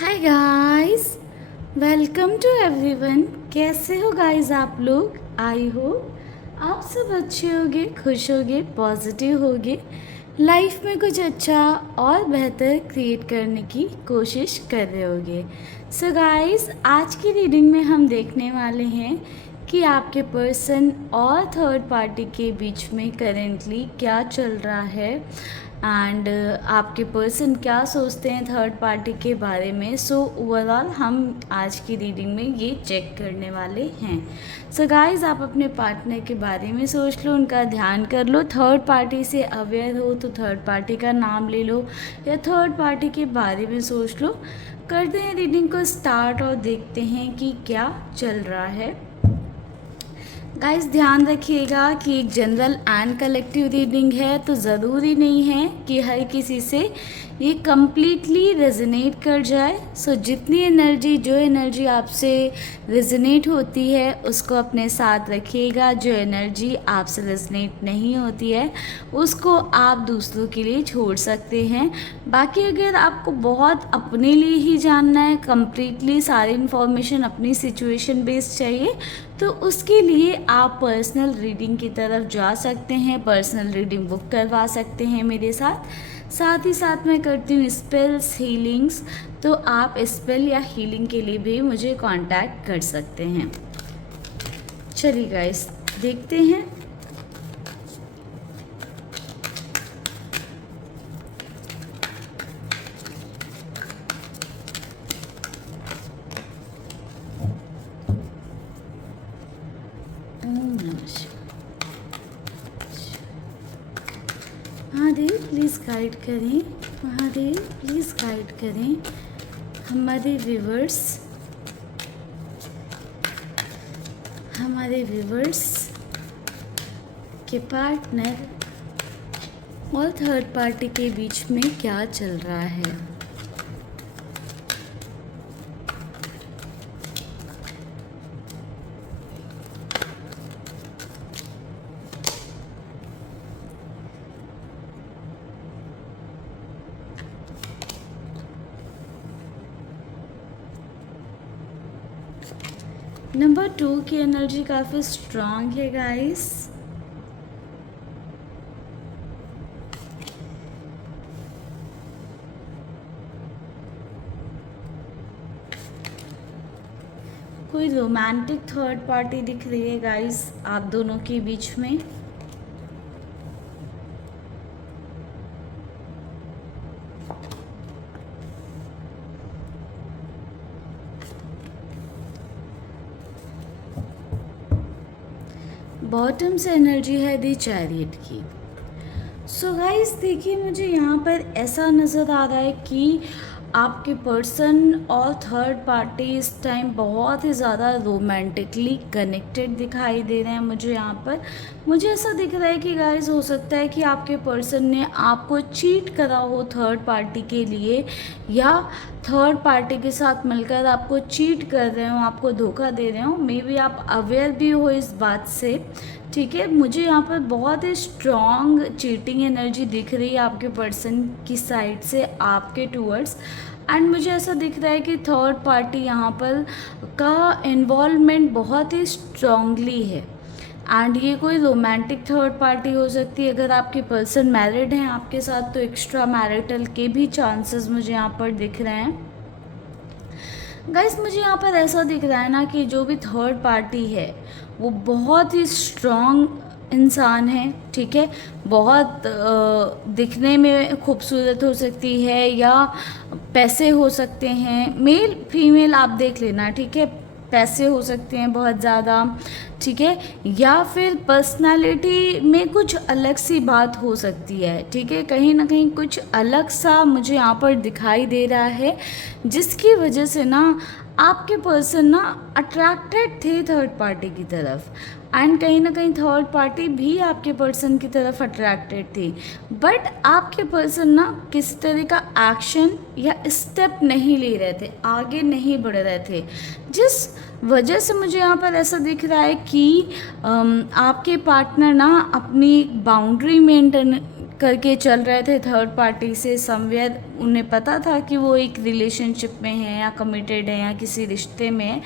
Hi guys, welcome to everyone. कैसे हो guys आप लोग? आई होप आप सब अच्छे होगे, खुश होगे, पॉजिटिव होगे, लाइफ में कुछ अच्छा और बेहतर क्रिएट करने की कोशिश कर रहे होगे। सो गाइस, आज की रीडिंग में हम देखने वाले हैं कि आपके पर्सन और थर्ड पार्टी के बीच में करेंटली क्या चल रहा है एंड आपके पर्सन क्या सोचते हैं थर्ड पार्टी के बारे में। सो ओवरऑल हम आज की रीडिंग में ये चेक करने वाले हैं। सो गाइस, आप अपने पार्टनर के बारे में सोच लो, उनका ध्यान कर लो, थर्ड पार्टी से अवेयर हो तो थर्ड पार्टी का नाम ले लो या थर्ड पार्टी के बारे में सोच लो। करते हैं रीडिंग को स्टार्ट और देखते हैं कि क्या चल रहा है। गाइस, ध्यान रखिएगा कि एक जनरल एंड कलेक्टिव रीडिंग है, तो ज़रूरी नहीं है कि हर किसी से ये कम्प्लीटली रेजोनेट कर जाए। सो जितनी एनर्जी जो एनर्जी आपसे रेजोनेट होती है उसको अपने साथ रखिएगा। जो एनर्जी आपसे रेजोनेट नहीं होती है उसको आप दूसरों के लिए छोड़ सकते हैं। बाकी अगर आपको बहुत अपने लिए ही जानना है, कम्प्लीटली सारी इन्फॉर्मेशन अपनी सिचुएशन बेस्ड चाहिए, तो उसके लिए आप पर्सनल रीडिंग की तरफ जा सकते हैं, पर्सनल रीडिंग बुक करवा सकते हैं मेरे साथ ही साथ मैं करती हूँ स्पेल्स, हीलिंग्स, तो आप स्पेल या हीलिंग के लिए भी मुझे कांटेक्ट कर सकते हैं। चलिए गाइस, देखते हैं। महादेव प्लीज़ गाइड करें, महादेव प्लीज़ गाइड करें हमारे व्यूवर्स के पार्टनर और थर्ड पार्टी के बीच में क्या चल रहा है। नंबर 2 की एनर्जी काफ़ी स्ट्रांग है गाइस। कोई रोमांटिक थर्ड पार्टी दिख रही है गाइस आप दोनों के बीच में। बॉटम से एनर्जी है दी चैरियट की। सो गाइस, देखिए मुझे यहाँ पर ऐसा नज़र आ रहा है कि आपके पर्सन और थर्ड पार्टी इस टाइम बहुत ही ज़्यादा रोमांटिकली कनेक्टेड दिखाई दे रहे हैं मुझे यहाँ पर। मुझे ऐसा दिख रहा है कि गाइस हो सकता है कि आपके पर्सन ने आपको चीट करा हो थर्ड पार्टी के लिए, या थर्ड पार्टी के साथ मिलकर आपको चीट कर रहे हो, आपको धोखा दे रहे हो। मे बी आप अवेयर भी हो इस बात से, ठीक है। मुझे यहाँ पर बहुत ही स्ट्रॉन्ग चीटिंग एनर्जी दिख रही है आपके पर्सन की साइड से आपके टूवर्ड्स, एंड मुझे ऐसा दिख रहा है कि थर्ड पार्टी यहाँ पर का इन्वॉल्वमेंट बहुत ही स्ट्रॉन्गली है, एंड ये कोई रोमांटिक थर्ड पार्टी हो सकती है। अगर आपके पर्सन मैरिड हैं आपके साथ तो एक्स्ट्रा मैरिटल के भी चांसेस मुझे यहाँ पर दिख रहे हैं। गाइस, मुझे यहाँ पर ऐसा दिख रहा है ना कि जो भी थर्ड पार्टी है वो बहुत ही स्ट्रॉन्ग इंसान है, ठीक है। बहुत दिखने में खूबसूरत हो सकती है, या पैसे हो सकते हैं, मेल फीमेल आप देख लेना, ठीक है। पैसे हो सकते हैं बहुत ज़्यादा, ठीक है, या फिर पर्सनालिटी में कुछ अलग सी बात हो सकती है, ठीक है। कहीं ना कहीं कुछ अलग सा मुझे यहाँ पर दिखाई दे रहा है, जिसकी वजह से ना आपके पर्सन ना अट्रैक्टेड थे थर्ड पार्टी की तरफ, एंड कहीं ना कहीं थर्ड पार्टी भी आपके पर्सन की तरफ अट्रैक्टेड थी। बट आपके पर्सन ना किसी तरह का एक्शन या स्टेप नहीं ले रहे थे, आगे नहीं बढ़ रहे थे, जिस वजह से मुझे यहाँ पर ऐसा दिख रहा है कि आपके पार्टनर ना अपनी बाउंड्री मेंटेन करके चल रहे थे थर्ड पार्टी से समवेयर, उन्हें पता था कि वो एक रिलेशनशिप में है या कमिटेड है या किसी रिश्ते में है,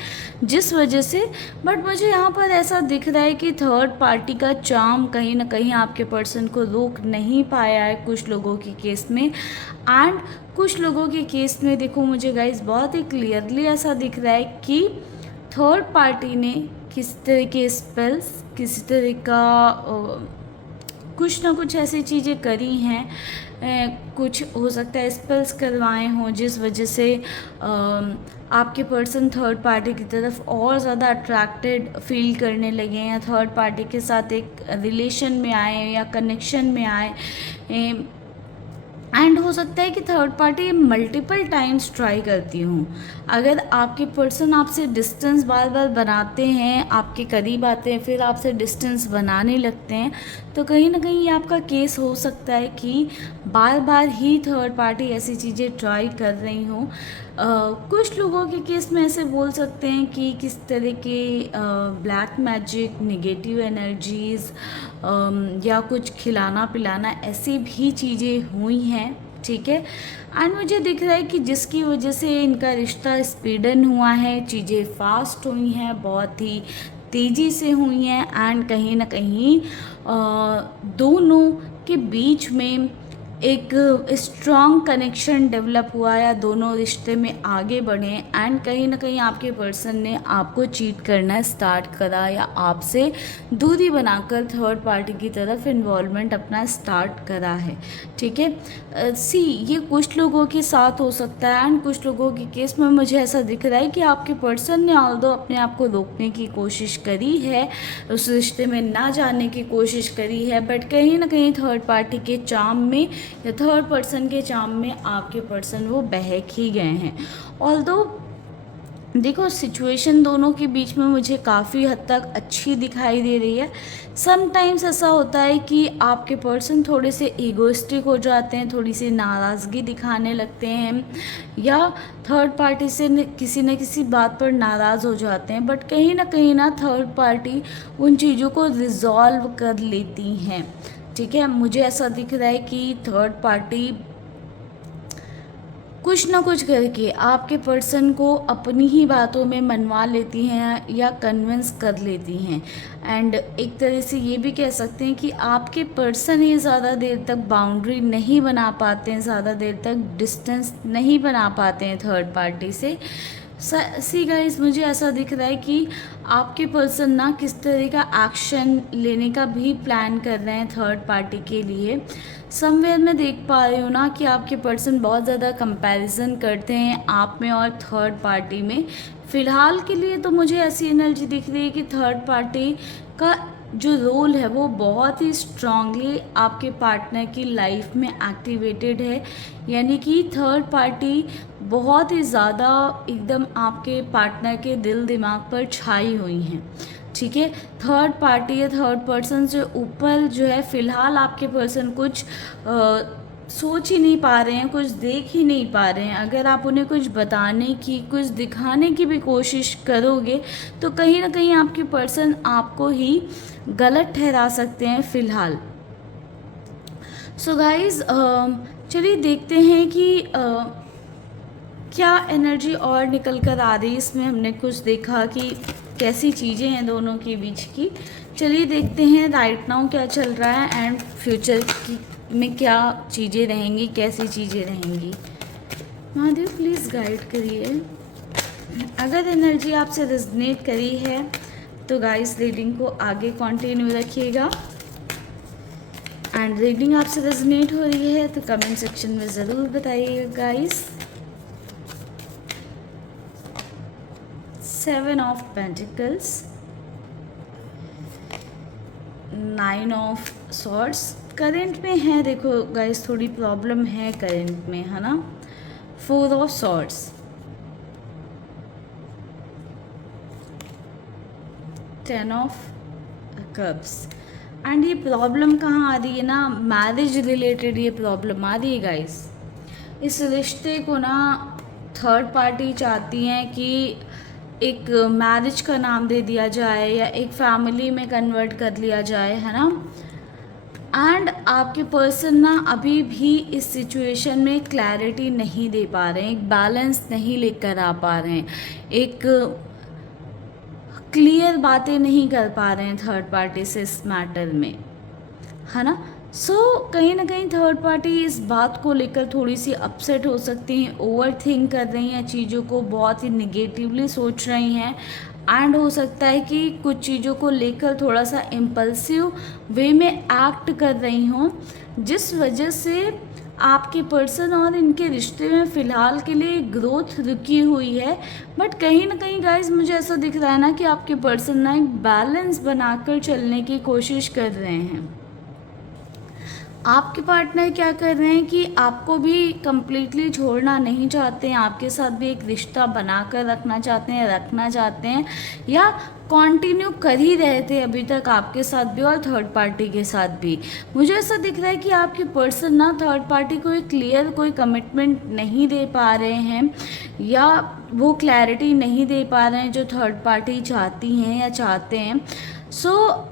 जिस वजह से। बट मुझे यहाँ पर ऐसा दिख रहा है कि थर्ड पार्टी का चार्म कहीं ना कहीं आपके पर्सन को रोक नहीं पाया है कुछ लोगों के केस में। एंड कुछ लोगों के केस में देखो मुझे गाइस बहुत ही क्लियरली ऐसा दिख रहा है कि थर्ड पार्टी ने किस तरह के स्पेल्स, किसी तरह का कुछ ना कुछ ऐसी चीज़ें करी हैं, कुछ हो सकता है स्पेल्स करवाए हों जिस वजह से आपके पर्सन थर्ड पार्टी की तरफ और ज़्यादा अट्रैक्टेड फील करने लगे हैं, या थर्ड पार्टी के साथ एक रिलेशन में आए या कनेक्शन में आए। एंड हो सकता है कि third party multiple times try करती हूँ। अगर आपके पर्सन आपसे डिस्टेंस बार बार बनाते हैं, आपके करीब आते हैं फिर आपसे डिस्टेंस बनाने लगते हैं, तो कहीं ना कहीं ये आपका केस हो सकता है कि बार बार ही थर्ड पार्टी ऐसी चीज़ें ट्राई कर रही हों। कुछ लोगों के केस में ऐसे बोल सकते हैं कि किस तरह के ब्लैक मैजिक, निगेटिव एनर्जीज़ या कुछ खिलाना पिलाना ऐसी भी चीज़ें हुई हैं, ठीक है। एंड मुझे दिख रहा है कि जिसकी वजह से इनका रिश्ता स्पीडन हुआ है, चीज़ें फास्ट हुई हैं, बहुत ही तेज़ी से हुई हैं। एंड कहीं ना कहीं दोनों के बीच में एक स्ट्रॉन्ग कनेक्शन डेवलप हुआ या दोनों रिश्ते में आगे बढ़े। एंड कहीं ना कहीं आपके पर्सन ने आपको चीट करना स्टार्ट करा या आपसे दूरी बनाकर थर्ड पार्टी की तरफ इन्वॉल्वमेंट अपना स्टार्ट करा है, ठीक है। सी ये कुछ लोगों के साथ हो सकता है। एंड कुछ लोगों के केस में मुझे ऐसा दिख रहा है कि आपके पर्सन ने ऑल्दो अपने आप को रोकने की कोशिश करी है, उस रिश्ते में ना जाने की कोशिश करी है, बट कहीं ना कहीं थर्ड पार्टी के चार्म में या थर्ड पर्सन के चार्म में आपके पर्सन वो बहक ही गए हैं। ऑल्दो देखो सिचुएशन दोनों के बीच में मुझे काफ़ी हद तक अच्छी दिखाई दे रही है। समटाइम्स ऐसा होता है कि आपके पर्सन थोड़े से ईगोइस्टिक हो जाते हैं, थोड़ी सी नाराज़गी दिखाने लगते हैं या थर्ड पार्टी से किसी न किसी बात पर नाराज़ हो जाते हैं, बट कहीं ना थर्ड पार्टी उन चीज़ों को रिजॉल्व कर लेती हैं, ठीक है। मुझे ऐसा दिख रहा है कि थर्ड पार्टी कुछ ना कुछ करके आपके पर्सन को अपनी ही बातों में मनवा लेती हैं या कन्विंस कर लेती हैं। एंड एक तरह से ये भी कह सकते हैं कि आपके पर्सन ही ज़्यादा देर तक बाउंड्री नहीं बना पाते हैं, ज़्यादा देर तक डिस्टेंस नहीं बना पाते हैं थर्ड पार्टी से। सी गाइस मुझे ऐसा दिख रहा है कि आपके पर्सन ना किस तरह का एक्शन लेने का भी प्लान कर रहे हैं थर्ड पार्टी के लिए। समवेयर मैं देख पा रही हूँ ना कि आपके पर्सन बहुत ज़्यादा कंपैरिजन करते हैं आप में और थर्ड पार्टी में। फ़िलहाल के लिए तो मुझे ऐसी एनर्जी दिख रही है कि थर्ड पार्टी का जो रोल है वो बहुत ही स्ट्रांगली आपके पार्टनर की लाइफ में एक्टिवेटेड है, यानी कि थर्ड पार्टी बहुत ही ज़्यादा एकदम आपके पार्टनर के दिल दिमाग पर छाई हुई हैं, ठीक है। थर्ड पार्टी या थर्ड पर्सन से ऊपर जो है फ़िलहाल आपके पर्सन कुछ सोच ही नहीं पा रहे हैं, कुछ देख ही नहीं पा रहे हैं। अगर आप उन्हें कुछ बताने की, कुछ दिखाने की भी कोशिश करोगे तो कहीं ना कहीं आपके पर्सन आपको ही गलत ठहरा सकते हैं फ़िलहाल। सो गाइज़ चलिए देखते हैं कि क्या एनर्जी और निकल कर आ रही है। इसमें हमने कुछ देखा कि कैसी चीज़ें हैं दोनों के बीच की। चलिए देखते हैं राइट नाउ क्या चल रहा है एंड फ्यूचर की में क्या चीज़ें रहेंगी, कैसी चीज़ें रहेंगी। महादेव प्लीज़ गाइड करिए। अगर एनर्जी आपसे रेजोनेट करी है तो गाइस रीडिंग को आगे कंटिन्यू रखिएगा। एंड रीडिंग आपसे रेजोनेट हो रही है तो कमेंट सेक्शन में ज़रूर बताइएगा guys. 7 of pentacles, 9 of swords. Current में है, देखो गाइस थोड़ी प्रॉब्लम है करंट में, है ना। 4 of swords, 10 of cups. And ये प्रॉब्लम कहाँ आ रही है ना, मैरिज रिलेटेड ये प्रॉब्लम आ रही है गाइस। इस रिश्ते को ना थर्ड पार्टी चाहती हैं कि एक मैरिज का नाम दे दिया जाए या एक फैमिली में कन्वर्ट कर लिया जाए, है ना। एंड आपके पर्सन ना अभी भी इस सिचुएशन में क्लैरिटी नहीं दे पा रहे हैं, एक बैलेंस नहीं लेकर आ पा रहे हैं, एक क्लियर बातें नहीं कर पा रहे हैं थर्ड पार्टी से इस मैटर में, है ना। सो कहीं ना कहीं थर्ड पार्टी इस बात को लेकर थोड़ी सी अपसेट हो सकती हैं, ओवर थिंक कर रही हैं चीज़ों को, बहुत ही निगेटिवली सोच रही हैं, एंड हो सकता है कि कुछ चीज़ों को लेकर थोड़ा सा इम्पल्सिव वे में एक्ट कर रही हों, जिस वजह से आपके पर्सन और इनके रिश्ते में फ़िलहाल के लिए ग्रोथ रुकी हुई है। बट कहीं ना कहीं गाइज मुझे ऐसा दिख रहा है ना कि आपके पर्सन ना एक बैलेंस बनाकर चलने की कोशिश कर रहे हैं। आपके पार्टनर क्या कर रहे हैं कि आपको भी कंप्लीटली छोड़ना नहीं चाहते हैं, आपके साथ भी एक रिश्ता बनाकर रखना चाहते हैं, या कंटिन्यू कर ही रहे थे अभी तक आपके साथ भी और थर्ड पार्टी के साथ भी। मुझे ऐसा दिख रहा है कि आपके पर्सन ना थर्ड पार्टी को एक क्लियर कोई कमिटमेंट नहीं दे पा रहे हैं, या वो क्लैरिटी नहीं दे पा रहे हैं जो थर्ड पार्टी चाहती हैं या चाहते हैं। सो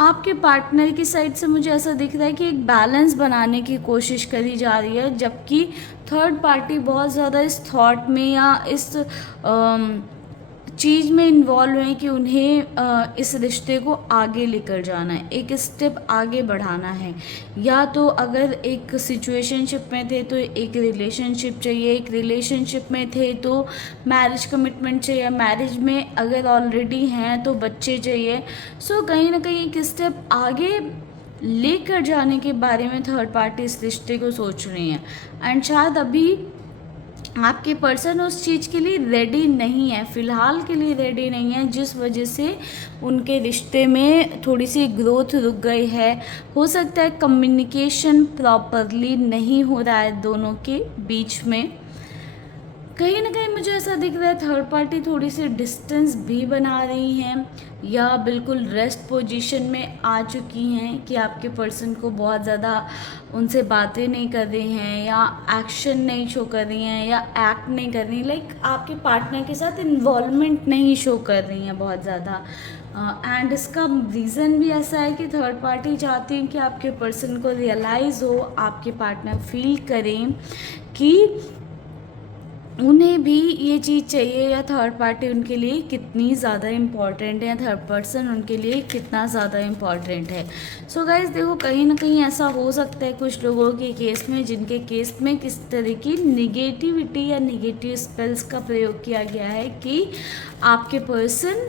आपके पार्टनर की साइड से मुझे ऐसा दिख रहा है कि एक बैलेंस बनाने की कोशिश करी जा रही है, जबकि थर्ड पार्टी बहुत ज़्यादा इस थॉट में या इस चीज़ में इन्वॉल्व हैं कि उन्हें इस रिश्ते को आगे लेकर जाना है, एक स्टेप आगे बढ़ाना है। या तो अगर एक सिचुएशनशिप में थे तो एक रिलेशनशिप चाहिए, एक रिलेशनशिप में थे तो मैरिज कमिटमेंट चाहिए, मैरिज में अगर ऑलरेडी हैं तो बच्चे चाहिए। सो कहीं ना कहीं एक स्टेप आगे लेकर जाने के बारे में थर्ड पार्टी इस रिश्ते को सोच रही हैं, एंड शायद अभी आपके पर्सन उस चीज़ के लिए रेडी नहीं है, फ़िलहाल के लिए रेडी नहीं है, जिस वजह से उनके रिश्ते में थोड़ी सी ग्रोथ रुक गई है। हो सकता है कम्युनिकेशन प्रॉपरली नहीं हो रहा है दोनों के बीच में। कहीं ना कहीं मुझे ऐसा दिख रहा है थर्ड पार्टी थोड़ी सी डिस्टेंस भी बना रही हैं, या बिल्कुल रेस्ट पोजीशन में आ चुकी हैं कि आपके पर्सन को बहुत ज़्यादा उनसे बातें नहीं कर रही हैं, या एक्शन नहीं शो कर रही हैं, या एक्ट नहीं कर रही, लाइक आपके पार्टनर के साथ इन्वॉल्वमेंट नहीं शो कर रही हैं बहुत ज़्यादा। एंड इसका रीज़न भी ऐसा है कि थर्ड पार्टी चाहती है कि आपके पर्सन को रियलाइज़ हो, आपके पार्टनर फील करें कि उन्हें भी ये चीज़ चाहिए, या थर्ड पार्टी उनके लिए कितनी ज़्यादा इम्पॉर्टेंट है, या थर्ड पर्सन उनके लिए कितना ज़्यादा इम्पॉर्टेंट है। सो गाइज देखो, कहीं ना कहीं ऐसा हो सकता है कुछ लोगों के केस में, जिनके केस में किस तरह की निगेटिविटी या निगेटिव स्पेल्स का प्रयोग किया गया है कि आपके पर्सन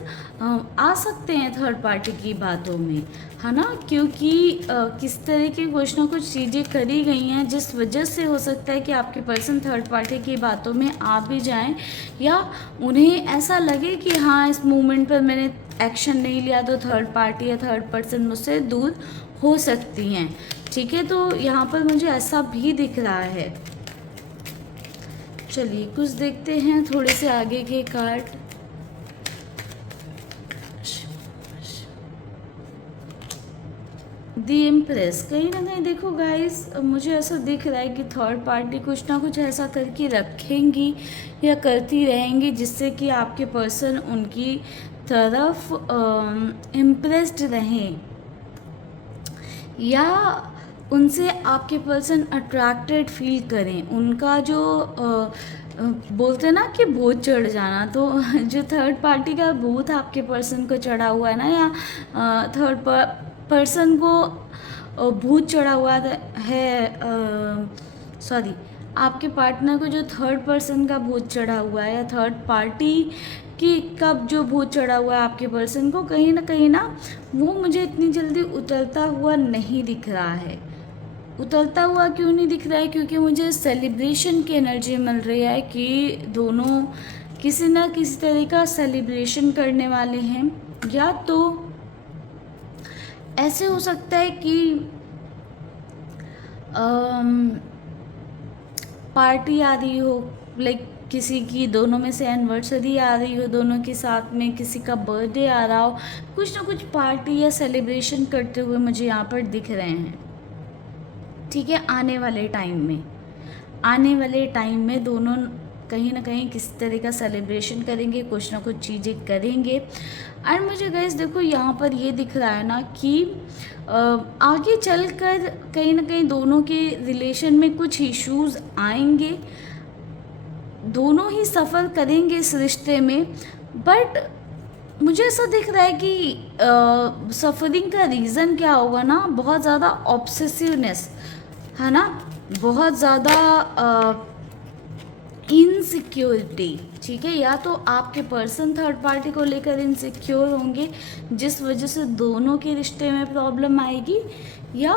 आ सकते हैं थर्ड पार्टी की बातों में, है ना, क्योंकि किस तरह की कुछ ना कुछ चीज़ें करी गई हैं जिस वजह से हो सकता है कि आपके पर्सन थर्ड पार्टी की बातों में आ भी जाएं, या उन्हें ऐसा लगे कि हाँ इस मोमेंट पर मैंने एक्शन नहीं लिया तो थर्ड पार्टी या थर्ड पर्सन मुझसे दूर हो सकती हैं। ठीक है, तो यहाँ पर मुझे ऐसा भी दिख रहा है। चलिए कुछ देखते हैं थोड़े से आगे के कार्ड। दी इम्प्रेस, कहीं ना कहीं देखो गाइस, मुझे ऐसा दिख रहा है कि थर्ड पार्टी कुछ ना कुछ ऐसा करके रखेंगी या करती रहेंगी जिससे कि आपके पर्सन उनकी तरफ इम्प्रेस्ड रहें, या उनसे आपके पर्सन अट्रैक्टेड फील करें। उनका जो बोलते हैं ना कि भूत चढ़ जाना, तो जो थर्ड पार्टी का भूत आपके पर्सन को चढ़ा हुआ है ना, या थर्ड पर्सन को भूत चढ़ा हुआ है, सॉरी, आपके पार्टनर को जो थर्ड पर्सन का भूत चढ़ा हुआ है, या थर्ड पार्टी की कब जो भूत चढ़ा हुआ है आपके पर्सन को, कहीं ना वो मुझे इतनी जल्दी उतरता हुआ नहीं दिख रहा है। उतरता हुआ क्यों नहीं दिख रहा है? क्योंकि मुझे सेलिब्रेशन की एनर्जी मिल रही है कि दोनों किसी ना किसी तरह का सेलिब्रेशन करने वाले हैं, या तो ऐसे हो सकता है कि पार्टी आ रही हो, लाइक किसी की दोनों में से एनिवर्सरी आ रही हो, दोनों के साथ में किसी का बर्थडे आ रहा हो, कुछ ना कुछ पार्टी या सेलिब्रेशन करते हुए मुझे यहाँ पर दिख रहे हैं। ठीक है, आने वाले टाइम में दोनों कहीं ना कहीं किसी तरह का सेलिब्रेशन करेंगे, कुछ ना कुछ चीज़ें करेंगे। एंड मुझे गाइस देखो यहाँ पर ये दिख रहा है ना कि आगे चलकर कहीं ना कहीं दोनों के रिलेशन में कुछ इश्यूज आएंगे, दोनों ही सफ़र करेंगे इस रिश्ते में। बट मुझे ऐसा दिख रहा है कि सफ़रिंग का रीज़न क्या होगा ना, बहुत ज़्यादा ऑब्सेसिवनेस है ना, बहुत ज़्यादा इनसिक्योरिटी। ठीक है, या तो आपके पर्सन थर्ड पार्टी को लेकर इनसिक्योर होंगे जिस वजह से दोनों के रिश्ते में प्रॉब्लम आएगी, या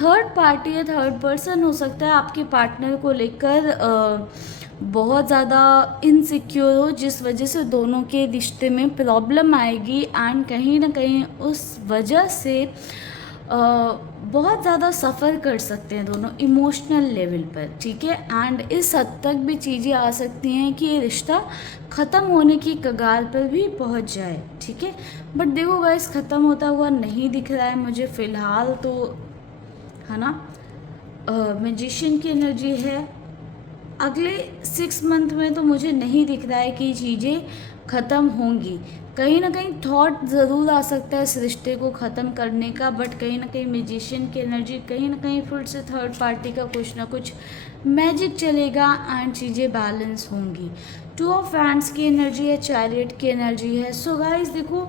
थर्ड पार्टी या थर्ड पर्सन हो सकता है आपके पार्टनर को लेकर बहुत ज़्यादा इनसिक्योर हो जिस वजह से दोनों के रिश्ते में प्रॉब्लम आएगी। एंड कहीं ना कहीं उस वजह से बहुत ज़्यादा सफ़र कर सकते हैं दोनों इमोशनल लेवल पर। ठीक है, एंड इस हद तक भी चीज़ें आ सकती हैं कि ये रिश्ता ख़त्म होने की कगार पर भी पहुंच जाए। ठीक है, बट देखो गाइस, ख़त्म होता हुआ नहीं दिख रहा है मुझे फ़िलहाल तो, है ना। मैजिशियन की एनर्जी है, अगले 6 मंथ में तो मुझे नहीं दिख रहा है कि चीज़ें ख़त्म होंगी। कहीं ना कहीं थॉट ज़रूर आ सकता है इस रिश्ते को ख़त्म करने का, बट कहीं ना कहीं मैजिशियन की एनर्जी, कहीं ना कहीं फिर से थर्ड पार्टी का कुछ ना कुछ मैजिक चलेगा एंड चीज़ें बैलेंस होंगी। 2 ऑफ हैंड्स की एनर्जी है, चैरियट की एनर्जी है। सो गाइस देखो,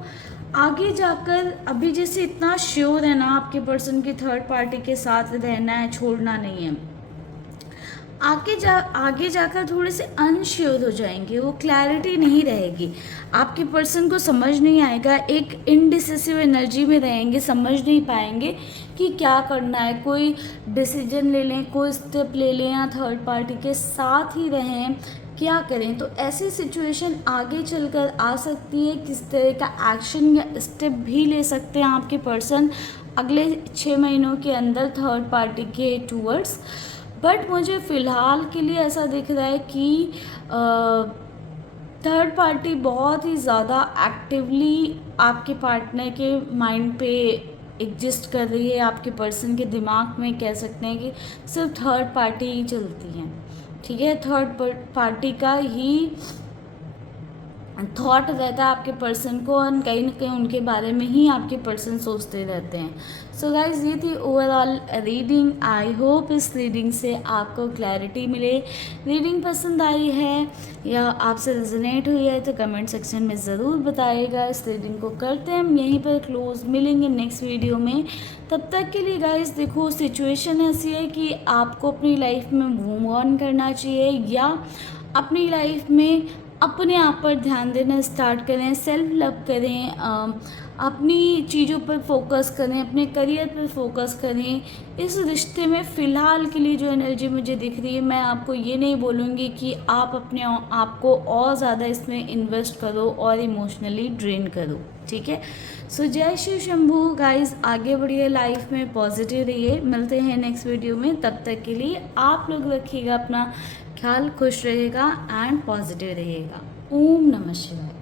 आगे जाकर अभी जैसे इतना श्योर है ना आपके पर्सन की थर्ड पार्टी के साथ रहना है, छोड़ना नहीं है, आगे जाकर थोड़े से अनश्योर हो जाएंगे, वो क्लैरिटी नहीं रहेगी, आपके पर्सन को समझ नहीं आएगा, एक इनडिसिसिव एनर्जी में रहेंगे, समझ नहीं पाएंगे कि क्या करना है, कोई डिसीजन ले लें, कोई स्टेप ले लें या थर्ड पार्टी के साथ ही रहें, क्या करें। तो ऐसी सिचुएशन आगे चलकर आ सकती है, किस तरह का एक्शन या स्टेप भी ले सकते हैं आपके पर्सन अगले 6 महीनों के अंदर थर्ड पार्टी के टूवर्ड्स। बट मुझे फ़िलहाल के लिए ऐसा दिख रहा है कि थर्ड पार्टी बहुत ही ज़्यादा एक्टिवली आपके पार्टनर के माइंड पे एग्जिस्ट कर रही है, आपके पर्सन के दिमाग में कह सकते हैं कि सिर्फ थर्ड पार्टी ही चलती है। ठीक है, थर्ड पार्टी का ही थॉट रहता है आपके पर्सन को, और कहीं ना कहीं उनके बारे में ही आपके पर्सन सोचते रहते हैं। सो गाइज, ये थी ओवरऑल रीडिंग। आई होप इस रीडिंग से आपको क्लैरिटी मिले। रीडिंग पसंद आई है या आपसे रेजोनेट हुई है तो कमेंट सेक्शन में ज़रूर बताइएगा। इस रीडिंग को करते हैं हम यहीं पर क्लोज, मिलेंगे नेक्स्ट वीडियो में। तब तक के लिए गाइज देखो, सिचुएशन ऐसी है कि आपको अपनी लाइफ में मूव ऑन करना चाहिए या अपनी लाइफ में अपने आप पर ध्यान देना स्टार्ट करें, सेल्फ लव करें, अपनी चीज़ों पर फोकस करें, अपने करियर पर फोकस करें। इस रिश्ते में फ़िलहाल के लिए जो एनर्जी मुझे दिख रही है, मैं आपको ये नहीं बोलूँगी कि आप अपने आप को और ज़्यादा इसमें इन्वेस्ट करो और इमोशनली ड्रेन करो। ठीक है, सो जय श्री शंभू गाइस, आगे बढ़िए, लाइफ में पॉजिटिव रहिए। मिलते हैं नेक्स्ट वीडियो में, तब तक के लिए आप लोग रखिएगा अपना ख्याल, खुश रहेगा एंड पॉजिटिव रहेगा। ओम नमः शिवाय।